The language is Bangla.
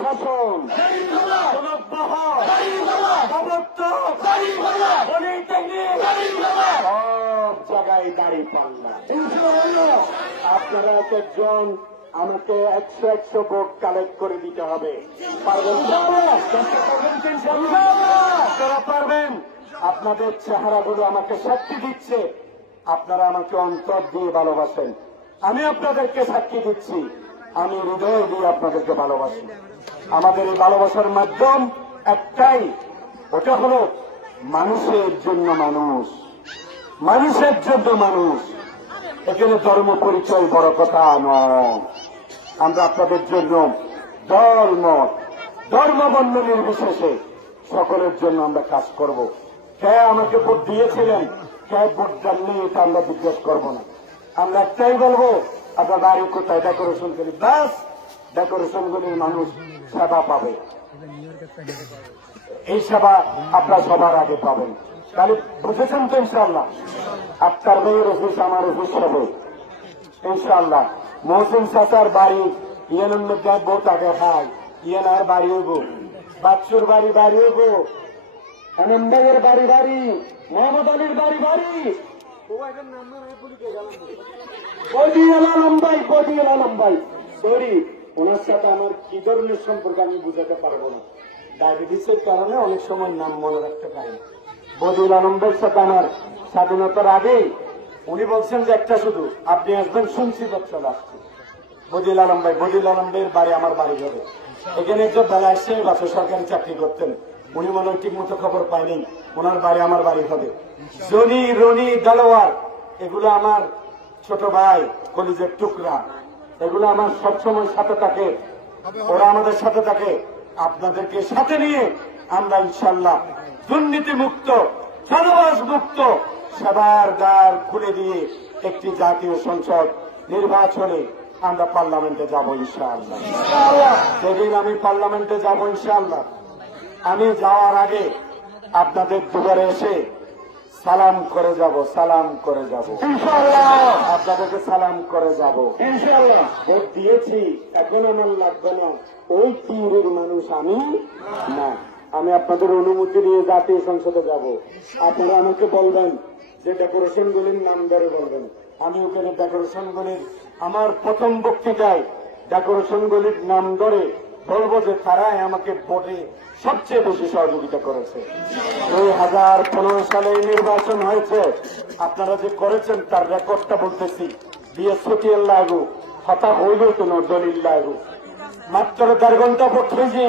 শাসন, সব জায়গায় দাড়ি পাল্লা। আপনারা একজন আমাকে 100 ভোট কালেক্ট করে দিতে হবে। আপনারা পারবেন। আপনাদের চেহারাগুলো আমাকে সাক্ষী দিচ্ছে আপনারা আমাকে অন্তর দিয়ে ভালোবাসেন। আমি আপনাদেরকে সাক্ষী দিচ্ছি আমি হৃদয় দিয়ে আপনাদেরকে ভালোবাসি। আমাদের এই ভালোবাসার মাধ্যম একটাই, ওটা হলো মানুষের জন্য মানুষ, মানুষের জন্য মানুষ। এখানে ধর্ম পরিচয় বড় কথা নয়। আমরা আপনাদের জন্য দল মত ধর্ম বর্ণ নির্বিশেষে সকলের জন্য আমরা কাজ করব। কে আমাকে ভোট দিয়েছিলেন, কে ভোট দেননি, এটা আমরা জিজ্ঞেস করবো না। আমরা একটাই বলবো আপনার বাড়ি কোথায় ডেকোরেশন করি, ব্যাস ডেকোরেশনগুলির মানুষ সেবা পাবে। এই সেবা আপনার সবার আগে পাবেন। তাহলে বুঝেছেন তো? ইনশাআল্লাহ আপনার মেয়ের অফিস আমার অফিস হবে ইনশাআল্লাহ। মহসিন চাচার বাড়ি ইয়ানের মধ্যে বহুত আগে খায়, ইয়ান আর বাড়ি হইব, বাচ্চুর বাড়ি বাড়ি হইব, আনন্দের বাড়ি বাড়ি, মোহাম্মদ আলীর বাড়ি বাড়ি, বডিওয়ালা লম্বাই সরি। ওনার সাথে আমার কি ধরনের সম্পর্ক আমি বুঝাতে পারবো না। ডায়াবেটিসের কারণে অনেক সময় নাম মনে রাখতে পারি না। বদিউল আলমের সাথে আমার স্বাধীনতার আগেই উনি বলছেন যে একটা শুধু আপনি আসবেন, শুনছি চলে আসছে বদিউল আলম ভাইয়ের বাড়ি আমার বাড়ি হবে। এখানে একজন বেলা এসে বাসে সরকারি চাকরি করতেন, উনি মনে হয় ঠিক মতো খবর পায়নি, ওনার বাড়ি আমার বাড়ি হবে। জনি রনি দালোয়ার এগুলো আমার ছোট ভাই, কলিজের টুকরা, এগুলো আমার সবসময় সাথে থাকে, ওরা আমাদের সাথে থাকে। আপনাদেরকে সাথে নিয়ে আমরা ইনশাল্লাহ দুর্নীতি মুক্ত, চাঁদাবাজ মুক্ত সেবার দ্বার খুলে দিয়ে একটি জাতীয় সংসদ নির্বাচনে আমরা পার্লামেন্টে যাব ইনশাআল্লাহ। সেদিন আমি পার্লামেন্টে যাব ইনশাআল্লাহ। আমি যাওয়ার আগে আপনাদের দুয়ারে এসে সালাম করে যাব ইনশাআল্লাহ। আপনাদেরকে সালাম করে যাব ইনশাআল্লাহ। ভোট দিয়েছি, এখন আমার লাগবে না ওই তীরের মানুষ আমি না। আমি আপনাদের অনুমতি নিয়ে জাতীয় সংসদে যাব। আপনারা আমাকে বলবেন যে ডেকোরেশনগুলির নাম ধরে বলবেন, আমি ওখানে ডেকোরেশনগুলির আমার প্রথম বক্তৃতায় ডেকোরেশনগুলির নাম ধরে বলবো যে তারাই আমাকে ভোটে সবচেয়ে বেশি সহযোগিতা করেছে। 2015 সালে নির্বাচন হয়েছে, আপনারা যে করেছেন তার রেকর্ডটা বলতেছি। বৃহস্পতির লাগু হতা হইল তো দলিল লাগু মাত্র 1.5 ঘন্টা ভোট হয়েছে।